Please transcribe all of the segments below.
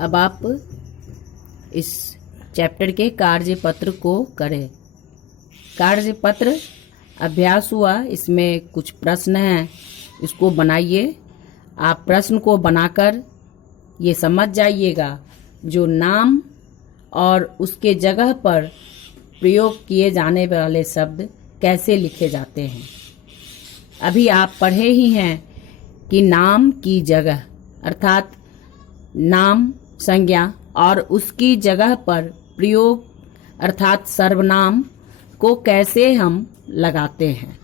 अब आप इस चैप्टर के कार्य पत्र को करें। कार्य पत्र अभ्यास हुआ, इसमें कुछ प्रश्न हैं, इसको बनाइए। आप प्रश्न को बनाकर ये समझ जाइएगा जो नाम और उसके जगह पर प्रयोग किए जाने वाले शब्द कैसे लिखे जाते हैं। अभी आप पढ़े ही हैं कि नाम की जगह अर्थात नाम संज्ञा और उसकी जगह पर प्रयोग अर्थात सर्वनाम को कैसे हम लगाते हैं।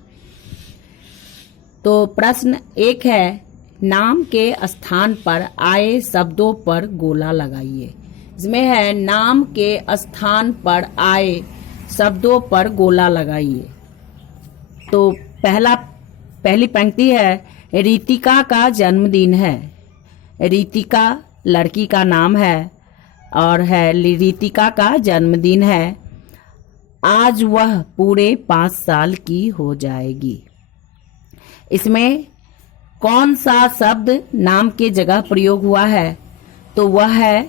तो प्रश्न 1 है, नाम के स्थान पर आए शब्दों पर गोला लगाइए। इसमें है नाम के स्थान पर आए शब्दों पर गोला लगाइए। तो पहली पंक्ति है, रितिका का जन्मदिन है। रितिका लड़की का नाम है और है रितिका का जन्मदिन है। आज वह पूरे 5 साल की हो जाएगी। इसमें कौन सा शब्द नाम के जगह प्रयोग हुआ है? तो वह है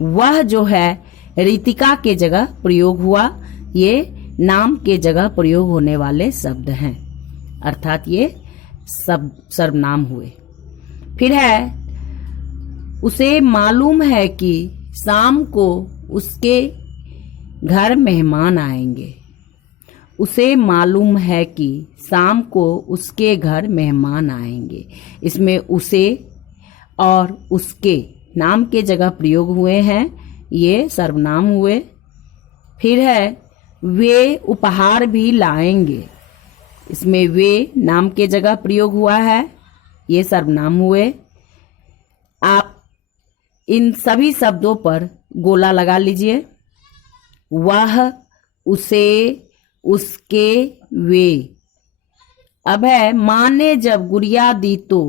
वह जो है रितिका के जगह प्रयोग हुआ। ये नाम के जगह प्रयोग होने वाले शब्द हैं, अर्थात ये सब सर्वनाम हुए। फिर है, उसे मालूम है कि शाम को उसके घर मेहमान आएंगे। उसे मालूम है कि शाम को उसके घर मेहमान आएंगे। इसमें उसे और उसके नाम के जगह प्रयोग हुए हैं, ये सर्वनाम हुए। फिर है, वे उपहार भी लाएंगे। इसमें वे नाम के जगह प्रयोग हुआ है, ये सर्वनाम हुए। आप इन सभी शब्दों पर गोला लगा लीजिए। वह, उसे, उसके, वे। अब है, माँ ने जब गुड़िया दी तो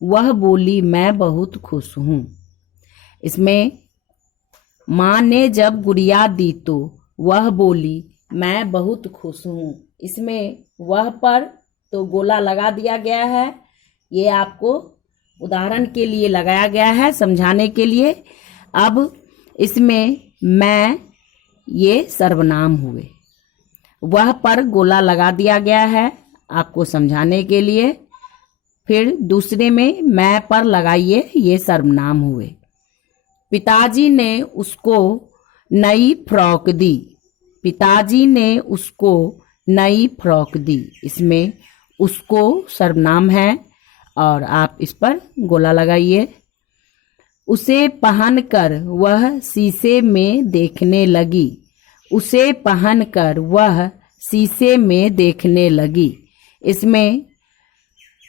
वह बोली मैं बहुत खुश हूँ। इसमें माँ ने जब गुड़िया दी तो वह बोली मैं बहुत खुश हूँ। इसमें वह पर तो गोला लगा दिया गया है, ये आपको उदाहरण के लिए लगाया गया है, समझाने के लिए। अब इसमें मैं, ये सर्वनाम हुए। वह पर गोला लगा दिया गया है आपको समझाने के लिए। फिर दूसरे में मैं पर लगाइए, ये सर्वनाम हुए। पिताजी ने उसको नई फ्रॉक दी। पिताजी ने उसको नई फ्रॉक दी। इसमें उसको सर्वनाम है और आप इस पर गोला लगाइए। उसे पहनकर वह शीशे में देखने लगी। उसे पहनकर वह शीशे में देखने लगी। इसमें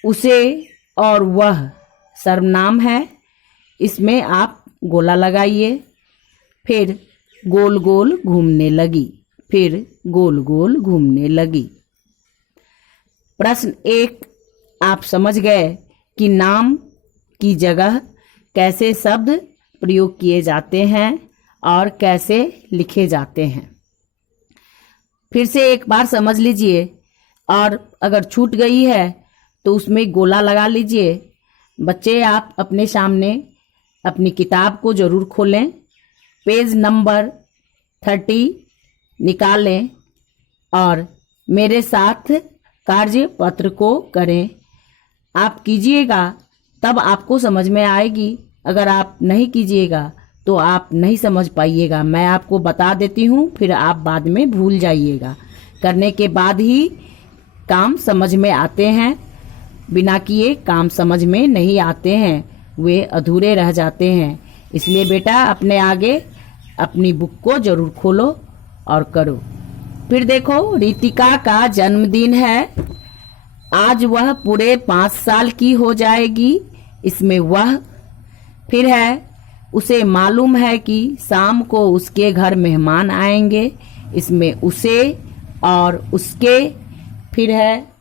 उसे और वह सर्वनाम है, इसमें आप गोला लगाइए। फिर गोल गोल घूमने लगी। फिर गोल गोल घूमने लगी। प्रश्न 1 आप समझ गए कि नाम की जगह कैसे शब्द प्रयोग किए जाते हैं और कैसे लिखे जाते हैं। फिर से एक बार समझ लीजिए और अगर छूट गई है तो उसमें गोला लगा लीजिए। बच्चे, आप अपने सामने अपनी किताब को जरूर खोलें, पेज नंबर 30 निकालें और मेरे साथ कार्य पत्र को करें। आप कीजिएगा तब आपको समझ में आएगी, अगर आप नहीं कीजिएगा तो आप नहीं समझ पाइएगा। मैं आपको बता देती हूँ, फिर आप बाद में भूल जाइएगा। करने के बाद ही काम समझ में आते हैं, बिना किए काम समझ में नहीं आते हैं, वे अधूरे रह जाते हैं। इसलिए बेटा अपने आगे अपनी बुक को जरूर खोलो और करो। फिर देखो, रितिका का जन्मदिन है। आज वह पूरे 5 साल की हो जाएगी। इसमें वह। फिर है, उसे मालूम है कि शाम को उसके घर मेहमान आएंगे। इसमें उसे और उसके। फिर है,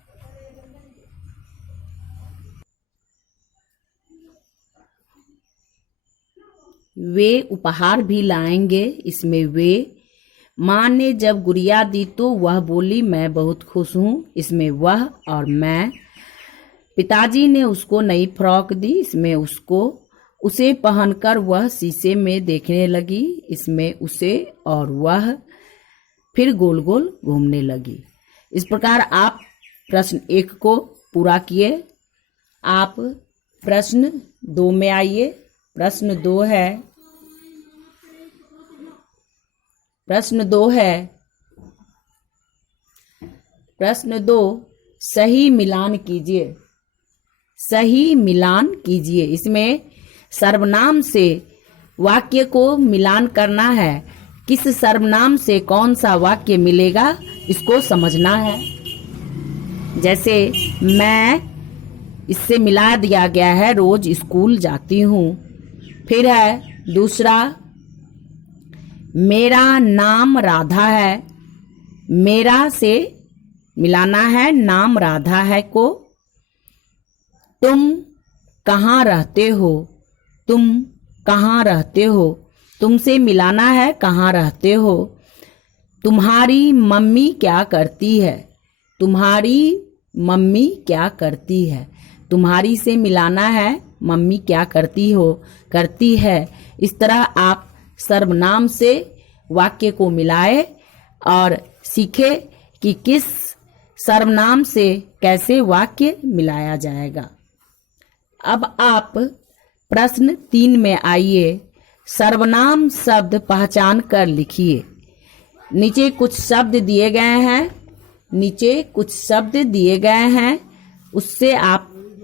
वे उपहार भी लाएंगे। इसमें वे। माँ ने जब गुड़िया दी तो वह बोली मैं बहुत खुश हूँ। इसमें वह और मैं। पिताजी ने उसको नई फ्रॉक दी। इसमें उसको। उसे पहनकर वह शीशे में देखने लगी। इसमें उसे और वह फिर गोल गोल घूमने लगी। इस प्रकार आप प्रश्न 1 को पूरा किए। आप प्रश्न 2 में आइए। प्रश्न 2 है प्रश्न 2 सही मिलान कीजिए। सही मिलान कीजिए। इसमें सर्वनाम से वाक्य को मिलान करना है। किस सर्वनाम से कौन सा वाक्य मिलेगा इसको समझना है। जैसे मैं, इससे मिला दिया गया है रोज स्कूल जाती हूँ। फिर है दूसरा, मेरा नाम राधा है। मेरा से मिलाना है नाम राधा है को। तुम कहाँ रहते हो। तुम कहाँ रहते हो, तुमसे मिलाना है कहाँ रहते हो। तुम्हारी मम्मी क्या करती है। तुम्हारी मम्मी क्या करती है। तुम्हारी से मिलाना है मम्मी क्या करती हो, करती है। इस तरह आप सर्वनाम से वाक्य को मिलाए और सीखे कि किस सर्वनाम से कैसे वाक्य मिलाया जाएगा। अब आप प्रश्न 3 में आइए। सर्वनाम शब्द पहचान कर लिखिए। नीचे कुछ शब्द दिए गए हैं।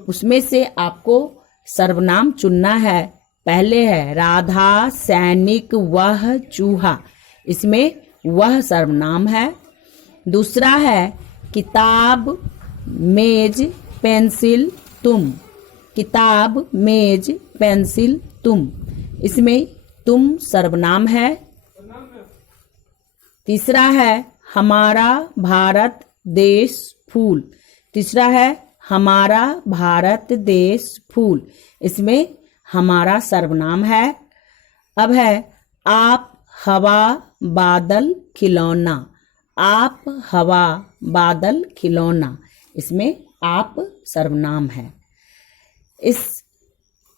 उसमें से आपको सर्वनाम चुनना है। पहले है राधा, सैनिक, वह, चूहा। इसमें वह सर्वनाम है। दूसरा है किताब, मेज, पेंसिल, तुम। किताब, मेज, पेंसिल, तुम। इसमें तुम सर्वनाम है। तीसरा है हमारा भारत देश फूल। तीसरा है हमारा भारत देश फूल। इसमें हमारा सर्वनाम है। अब है आप, हवा, बादल, खिलौना। आप, हवा, बादल, खिलौना। इसमें आप सर्वनाम है। इस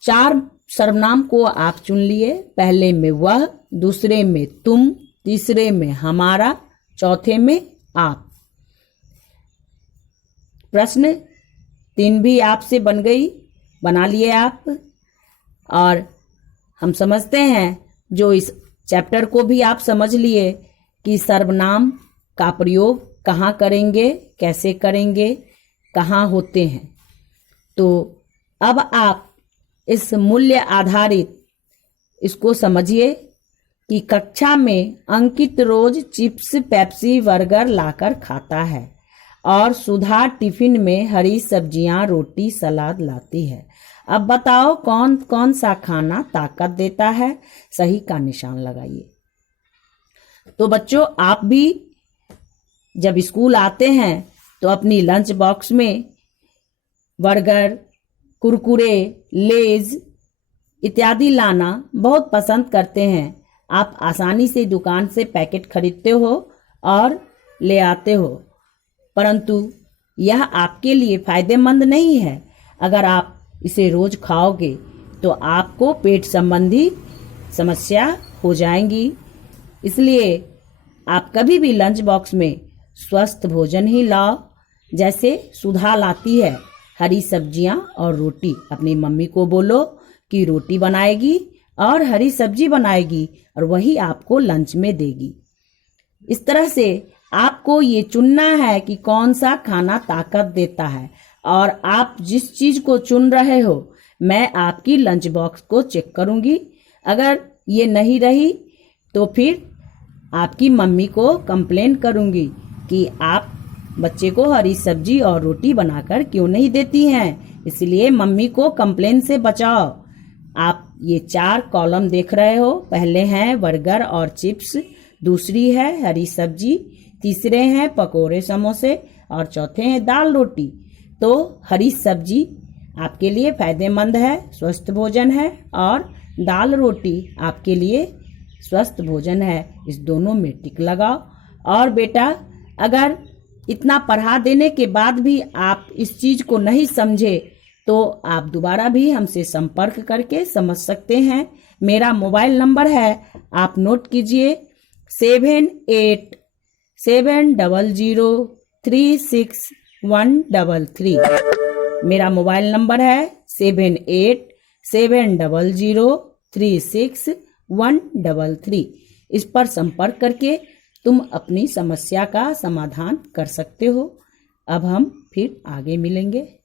4 सर्वनाम को आप चुन लिए। पहले में वह, दूसरे में तुम, तीसरे में हमारा, चौथे में आप। प्रश्न 3 भी आपसे बना लिए आप। और हम समझते हैं जो इस चैप्टर को भी आप समझ लिए कि सर्वनाम का प्रयोग कहाँ करेंगे, कैसे करेंगे, कहाँ होते हैं। तो अब आप इस मूल्य आधारित इसको समझिए कि कक्षा में अंकित रोज चिप्स, पेप्सी, बर्गर लाकर खाता है और सुधा टिफिन में हरी सब्जियां, रोटी, सलाद लाती है। अब बताओ कौन कौन सा खाना ताकत देता है। सही का निशान लगाइए। तो बच्चों, आप भी जब स्कूल आते हैं तो अपनी लंच बॉक्स में बर्गर, कुरकुरे, लेज इत्यादि लाना बहुत पसंद करते हैं। आप आसानी से दुकान से पैकेट खरीदते हो और ले आते हो, परंतु यह आपके लिए फायदेमंद नहीं है। अगर आप इसे रोज खाओगे तो आपको पेट संबंधी समस्या हो जाएंगी। इसलिए आप कभी भी लंच बॉक्स में स्वस्थ भोजन ही लाओ। जैसे सुधा लाती है हरी सब्जियां और रोटी। अपनी मम्मी को बोलो कि रोटी बनाएगी और हरी सब्जी बनाएगी और वही आपको लंच में देगी। इस तरह से आपको ये चुनना है कि कौन सा खाना ताकत देता है। और आप जिस चीज को चुन रहे हो, मैं आपकी लंच बॉक्स को चेक करूंगी। अगर ये नहीं रही तो फिर आपकी मम्मी को कंप्लेन करूंगी कि आप बच्चे को हरी सब्जी और रोटी बनाकर क्यों नहीं देती हैं। इसलिए मम्मी को कंप्लेन से बचाओ। आप ये 4 कॉलम देख रहे हो। पहले हैं बर्गर और चिप्स, दूसरी है हरी सब्जी, तीसरे हैं पकोड़े, समोसे और चौथे हैं दाल रोटी। तो हरी सब्जी आपके लिए फायदेमंद है, स्वस्थ भोजन है, और दाल रोटी आपके लिए स्वस्थ भोजन है। इस दोनों में टिक लगाओ। और बेटा, अगर इतना पढ़ा देने के बाद भी आप इस चीज को नहीं समझे तो आप दोबारा भी हमसे संपर्क करके समझ सकते हैं। मेरा मोबाइल नंबर है, आप नोट कीजिए 7870036133। मेरा मोबाइल नंबर है 7870036133। इस पर संपर्क करके तुम अपनी समस्या का समाधान कर सकते हो। अब हम फिर आगे मिलेंगे।